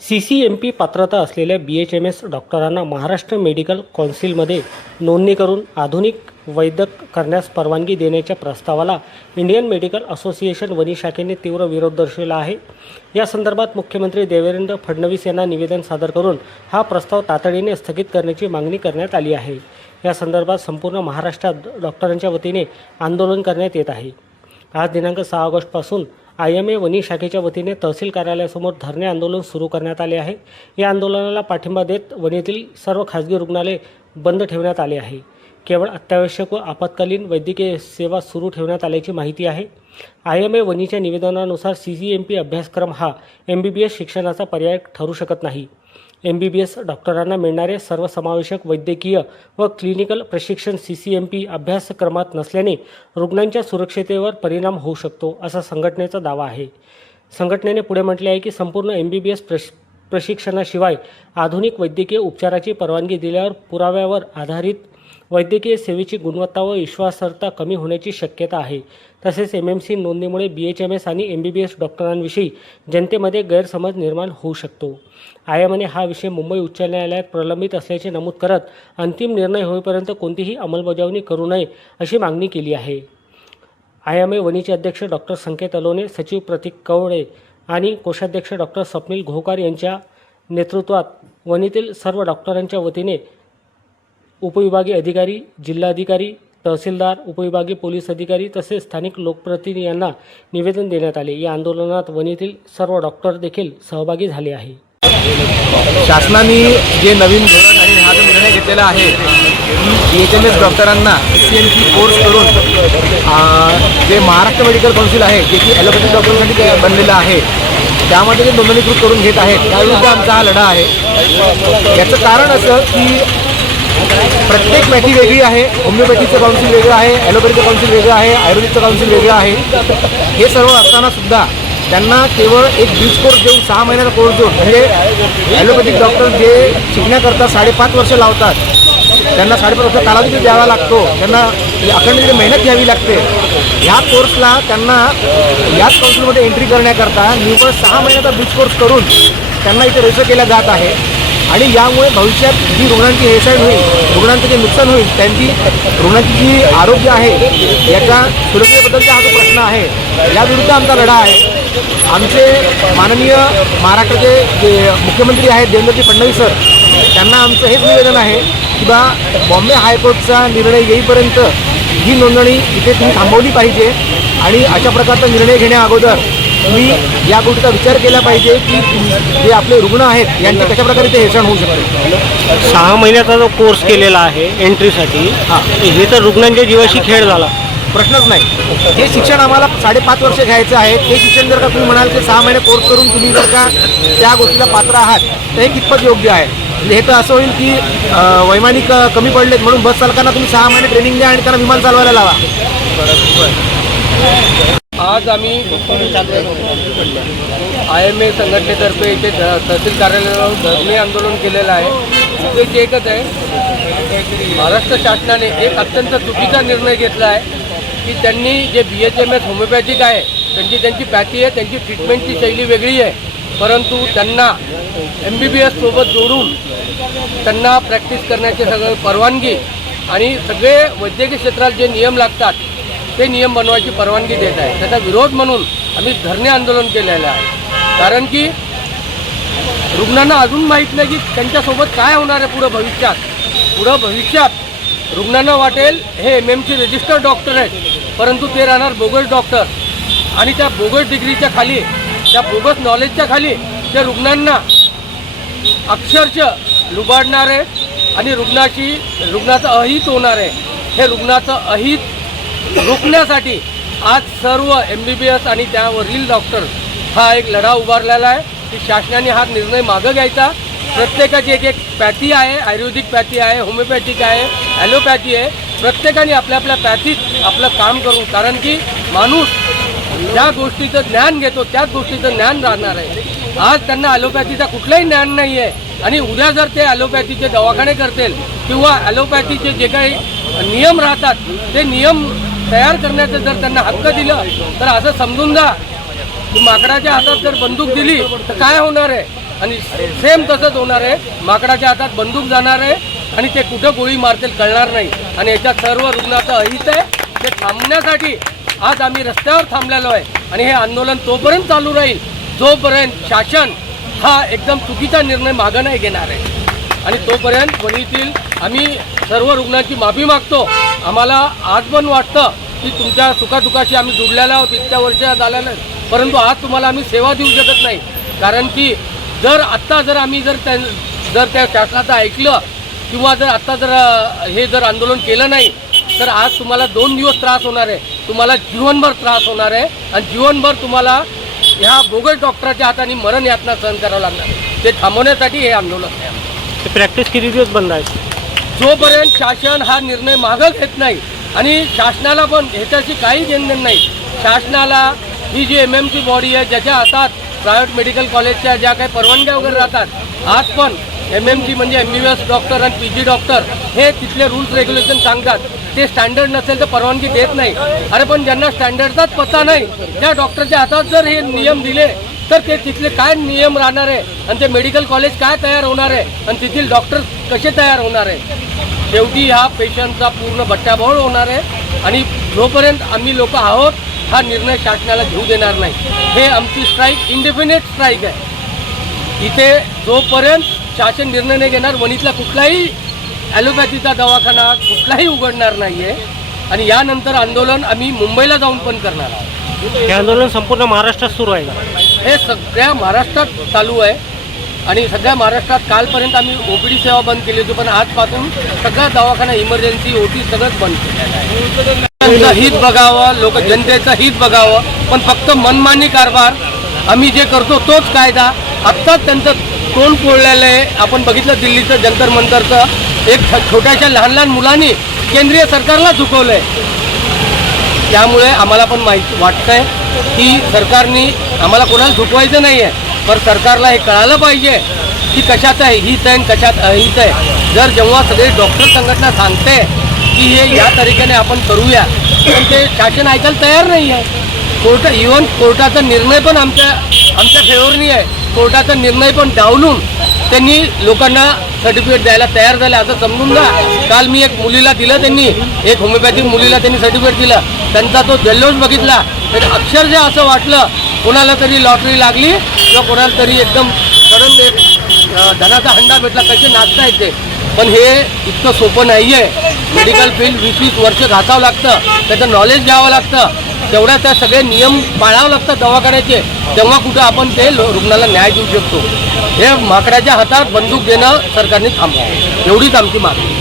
CCMP पात्रता असलेल्या BHMS डॉक्टरांना महाराष्ट्र मेडिकल कौन्सिलमध्ये नोंदणी करून आधुनिक वैद्यक करण्यास परवानगी देण्याच्या प्रस्तावाला इंडियन मेडिकल असोसिएशन वनी शाखेने तीव्र विरोध दर्शविला आहे। या संदर्भात मुख्यमंत्री देवेंद्र फडणवीस यांना निवेदन सादर करून हा प्रस्ताव तातडीने स्थगित करण्याची मागणी करण्यात आली आहे। या संदर्भात संपूर्ण महाराष्ट्रात डॉक्टरांच्या वतीने आंदोलन करण्यात येत आहे। आज दिनांक 6 ऑगस्टपासून IMA वनी शाखेच्या वतीने तहसील कार्यालयासमोर धरणे आंदोलन सुरू करण्यात आले आहे। या आंदोलनाला पाठिंबा देत वनीतील सर्व खासगी रुग्णालय बंद ठेवण्यात आले आहे। केवळ अत्यावश्यक व आपत्कालीन वैद्यकीय सेवा सुरू ठेवण्यात आल्याची माहिती आहे। IMA वनीच्या निवेदनानुसार CCMP अभ्यासक्रम हा MBBS शिक्षणाचा पर्याय ठरू शकत नाही। MBBS डॉक्टरांना मिळणारे सर्वसमावेशक वैद्यकीय व क्लिनिकल प्रशिक्षण CCMP अभ्यासक्रमात नसल्याने रुग्णांच्या सुरक्षिततेवर परिणाम होऊ शकतो, असा संघटनेचा दावा आहे। संघटनेने पुढे म्हटले आहे की संपूर्ण MBBS प्रशिक्षणाशिवाय आधुनिक वैद्यकीय उपचाराची परवानगी दिल्यावर पुराव्यावर आधारित वैद्यकीय सेवेची गुणवत्ता व विश्वासार्हता कमी होण्याची शक्यता आहे। तसेच MMC नोंदणीमुळे BHMS आणि MBBS डॉक्टरांविषयी जनतेमध्ये गैरसमज निर्माण होऊ शकतो। IMAने हा विषय मुंबई उच्च न्यायालयात प्रलंबित असल्याचे नमूद करत अंतिम निर्णय होईपर्यंत कोणतीही अंमलबजावणी करू नये अशी मागणी केली आहे। IMA वनीचे अध्यक्ष डॉक्टर संकेत अलोने, सचिव प्रतीक कवळे आणि कोषाध्यक्ष डॉक्टर स्वप्नील घोहकार यांच्या नेतृत्वात वनीतील सर्व डॉक्टरांच्या वतीने उपविभागीय अधिकारी, जिल्हाधिकारी, तहसीलदार, उपविभागीय पोलीस अधिकारी तसेच स्थानिक लोकप्रतिनिधी यांना निवेदन देण्यात आले। या आंदोलनात वनीतील सर्व डॉक्टर देखील सहभागी झाले आहे। शासनाने जे नवीन धोरण आणि हा जो निर्णय घेतलेला आहे की BHMS डॉक्टरांना CCMP कोर्स करून जे महाराष्ट्र मेडिकल कौन्सिल आहे जे की ॲलोपॅथिक डॉक्टरांसाठी बनलेलं आहे त्यामध्ये जे नोंदणीकृत करून घेत आहेत त्याविरुद्ध आमचा हा लढा आहे। याचं कारण असं की प्रत्येक पॅथी वेगळी आहे, होमिओपॅथीचं काउन्सिल वेगळं आहे, ॲलोपॅथीचं काउन्सिल वेगळं आहे, आयुर्वेदिकचं काउन्सिल वेगळं आहे। हे सर्व असताना सुद्धा त्यांना केवळ एक ब्रिज कोर्स देऊन 6 महिन्याचा कोर्स देऊन म्हणजे ॲलोपॅथिक डॉक्टर जे शिकण्याकरता 5.5 वर्ष लावतात त्यांना 5.5 वर्ष कालावधी द्यावा लागतो, त्यांना अखंड मेहनत घ्यावी लागते। ह्या कोर्सला त्यांना याच काउन्सिलमध्ये एंट्री करण्याकरता निव्वळ 6 महिन्याचा ब्रिज कोर्स करून त्यांना इथे रजिस्टर केला जात आहे। आणि यामुळे भविष्यात जी रुग्णांची हेळसांड होईल, रुग्णांचं जे नुकसान होईल, त्यांची रुग्णांची जी आरोग्य आहे याच्या सुरक्षेबद्दलचा हा जो प्रश्न आहे याविरुद्ध आमचा लढा आहे। आमचे माननीय महाराष्ट्राचे जे मुख्यमंत्री आहेत देवेंद्रजी फडणवीस सर त्यांना आमचं हेच निवेदन आहे की बॉम्बे हायकोर्टचा निर्णय येईपर्यंत ही नोंदणी इथे तुम्ही थांबवली पाहिजे आणि अशा प्रकारचा निर्णय घेण्या अगोदर तुम्ही या गोष्टीचा विचार केला पाहिजे की जे आपले रुग्ण आहेत यांचे कशा प्रकारे ते हेळसांड होऊ शकते। 6 महिन्याचा जो कोर्स केलेला आहे एंट्रीसाठी, हे तर रुग्णांच्या जीवाशी खेळ झाला, प्रश्नच नाही। हे शिक्षण आम्हाला 5.5 वर्ष घ्यायचं आहे, ते शिक्षण जर का तुम्ही म्हणाल की 6 महिने कोर्स करून तुम्ही जर का त्या गोष्टीला पात्र आहात तर हे कितपत योग्य आहे। म्हणजे हे तर असं होईल की वैमानिक कमी पडलेत म्हणून बस चालकांना तुम्ही 6 महिने ट्रेनिंग द्या आणि त्यांना विमान चालवायला लावा। आज आम्ही IMA संघटनेतर्फे इथे तहसील कार्यालयावर धरणे आंदोलन केलेलं आहे। उद्देश एकच आहे, महाराष्ट्र शासनाने एक अत्यंत चुकीचा निर्णय घेतला आहे की त्यांनी जे BHMS होमिओपॅथिक आहे त्यांची पॅथी आहे, त्यांची ट्रीटमेंटची शैली वेगळी आहे, परंतु त्यांना MBBS सोबत जोडून त्यांना प्रॅक्टिस करण्याचे सगळं परवानगी आणि सगळे वैद्यकीय क्षेत्रात जे नियम लागतात ते नियम बनवायची परवानगी देत आहे। त्याचा विरोध म्हणून आम्ही धरणे आंदोलन केलेलं आहे। कारण की रुग्णांना अजून माहीत नाही की त्यांच्यासोबत काय होणार आहे पुढं भविष्यात रुग्णांना वाटेल हे MMC रजिस्टर्ड डॉक्टर आहेत, परंतु ते राहणार बोगस डॉक्टर आणि त्या बोगस डिग्रीच्या खाली, त्या बोगस नॉलेजच्या खाली ते रुग्णांना अक्षरशः लुबाडणार आहे आणि रुग्णाचं अहित होणार आहे। हे रुग्णाचं अहित रोखण्यासाठी आज सर्व MBBS आणि त्यावरील डॉक्टर हा एक लढा उभारलेला आहे की शासनाने हा निर्णय मागं घ्यायचा। प्रत्येकाची एक पॅथी आहे, आयुर्वेदिक पॅथी आहे, होमिओपॅथिक आहे, ॲलोपॅथी आहे, प्रत्येकाने आपल्या पॅथीत आपलं काम करून, कारण की माणूस ज्या गोष्टीचं ज्ञान घेतो त्याच गोष्टीचं ज्ञान राहणार आहे। आज त्यांना ॲलोपॅथीचा कुठलंही ज्ञान नाही आहे आणि उद्या जर ते ॲलोपॅथीचे दवाखाने करतील किंवा ॲलोपॅथीचे जे काही नियम राहतात ते नियम तयार करण्याचं जर त्यांना हक्क दिलं तर असं समजून जा की माकडाच्या हातात जर बंदूक दिली तर काय होणार आहे। आणि सेम तसंच होणार आहे. माकडाच्या हातात बंदूक जाणार आहे आणि ते कुठं गोळी मारतील कळणार नाही. आणि याच्यात सर्व रुग्णाचं अहित आहे. ते थांबण्यासाठी आज आम्ही रस्त्यावर थांबलेलो आहे आणि हे आंदोलन तोपर्यंत चालू राहील जोपर्यंत शासन हा एकदम चुकीचा निर्णय मागं नाही घेणार आहे. आणि तोपर्यंत वणीतील आम्ही सर्व रुग्णांची माफी मागतो. आम्हाला आज पण वाटतं की तुमच्या सुखादुखाशी आम्ही जुडलेलो आहोत इतक्या वर्ष झालेलं, परंतु आज तुम्हाला आम्ही सेवा देऊ शकत नाही. कारण की जर आम्ही त्या शासनाचं ऐकलं किंवा जर आत्ता हे आंदोलन केलं नाही तर आज तुम्हाला 2 दिवस त्रास होणार आहे, तुम्हाला जीवनभर त्रास होणार आहे आणि जीवनभर तुम्हाला ह्या बोगस डॉक्टरच्या हाताने मरण यातना सहन करावं लागणार आहे. ते थांबवण्यासाठी हे आंदोलन आहे. प्रॅक्टिस किती दिवस बंद आहे? जोपर्यंत शासन हा निर्णय मागं घेत नाही आणि शासनाला पण ह्याच्याशी काही घेणं नाही. शासनाला ही जी MMC बॉडी आहे ज्याच्या हातात प्रायव्हेट मेडिकल कॉलेजच्या ज्या काही परवानग्या वगैरे राहतात, आज पण MMC म्हणजे MBBS डॉक्टर आणि PG डॉक्टर हे तिथले रूल्स रेग्युलेशन सांगतात. ते स्टँडर्ड नसेल तर परवानगी देत नाही. अरे पण ज्यांना स्टँडर्डचाच पत्ता नाही त्या डॉक्टरच्या हातात जर हे नियम दिले तर ते तिथले काय नियम राहणार आहे आणि ते मेडिकल कॉलेज काय तयार होणार आहे आणि तिथील डॉक्टर कसे तयार होणार आहे. शेवटी हा पेशंटचा पूर्ण बट्ट्याबोळ होणार आहे आणि जोपर्यंत आम्ही लोक आहोत हा निर्णय शासनाला घेऊ देणार नाही. हे आमची स्ट्राईक इंडेफिनिट स्ट्राईक आहे. इथे जोपर्यंत शासन निर्णय नाही घेणार वणीतला कुठलाही ॲलोपॅथीचा दवाखाना कुठलाही उघडणार नाही आहे. आणि यानंतर आंदोलन आम्ही मुंबईला जाऊन पण करणार आहोत. हे आंदोलन संपूर्ण महाराष्ट्रात सुरू आहे का? हे सगळ्या महाराष्ट्रात चालू आहे आणि सगळ्या महाराष्ट्रात कालपर्यंत आम्ही OPD सेवा बंद केली होती, पण आजपासून सगळा दवाखाना इमर्जन्सी OT सगळंच बंद केलेलं आहे. लोकांचं हित बघावं, जनतेचं हित बघावं, पण फक्त मनमानी कारभार आम्ही जे करतो तोच कायदा. आत्ताच त्यांचं तोंड फोडलेलं आहे. आपण बघितलं दिल्लीचं जंतर मंतरचं एक छोट्याशा लहान मुलांनी केंद्रीय सरकारला झुकवलं आहे. त्यामुळे आम्हाला पण माहिती वाटतंय की सरकारने आम्हाला कोणाला झुकवायचं नाही आहे, पण सरकारला हे कळालं पाहिजे की कशात आहे हित आहे आणि कशात अहित आहे. जेव्हा सगळे डॉक्टर संघटना सांगते की हे या तरीकेने आपण करूया पण ते शासन ऐकायला तयार नाही आहे. इव्हन कोर्टाचा निर्णय पण आमच्या फेवरनी आहे. कोर्टाचा निर्णय पण डावलून त्यांनी लोकांना सर्टिफिकेट द्यायला तयार झाले असं समजून जा. काल मी एक मुलीला दिलं, त्यांनी एक होमिओपॅथिक मुलीला त्यांनी सर्टिफिकेट दिलं. त्यांचा तो जल्लोष बघितला तर अक्षरशः असं वाटलं कोणाला तरी लॉटरी लागली किंवा कोणाला तरी एकदम सडन एक धनाचा हंडा भेटला, कसे नाचता येते. पण हे इतकं सोपं नाही आहे. मेडिकल फील्ड 20-20 वर्ष घासावं लागतं, त्याचं नॉलेज घ्यावं लागतं, तेवढ्या त्या सगळे नियम पाळावं लागतं दवाखान्याचे. तेव्हा कुठं आपण ते रुग्णाला न्याय देऊ शकतो. हे माकडाच्या हातात बंदूक देणं सरकारने थांबवावं एवढीच आमची मागणी.